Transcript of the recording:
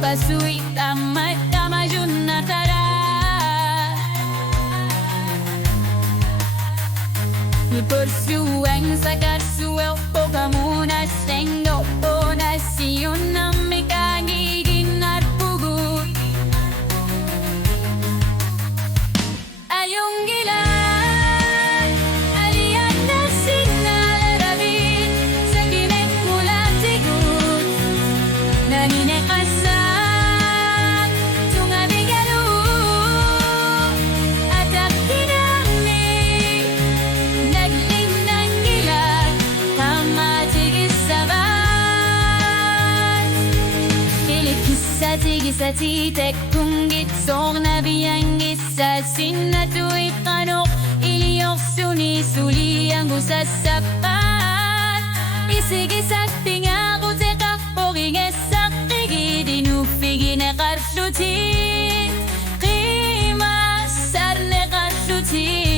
Pasui tamay tamayun na tara Mi pursuang sa kasuel po kamuna sendo po na siyon na may kangigin at pugot Ayong gilan alian na sinalarabit sa ginek mula tigut naninekasa Sa titek kung gitsong nabiyang isa sinatu'y kanok iliyok suni-suli ang usasapat Isigisak tingako teka pogingesak Igidinupigine karsutit Kima sarne karsutit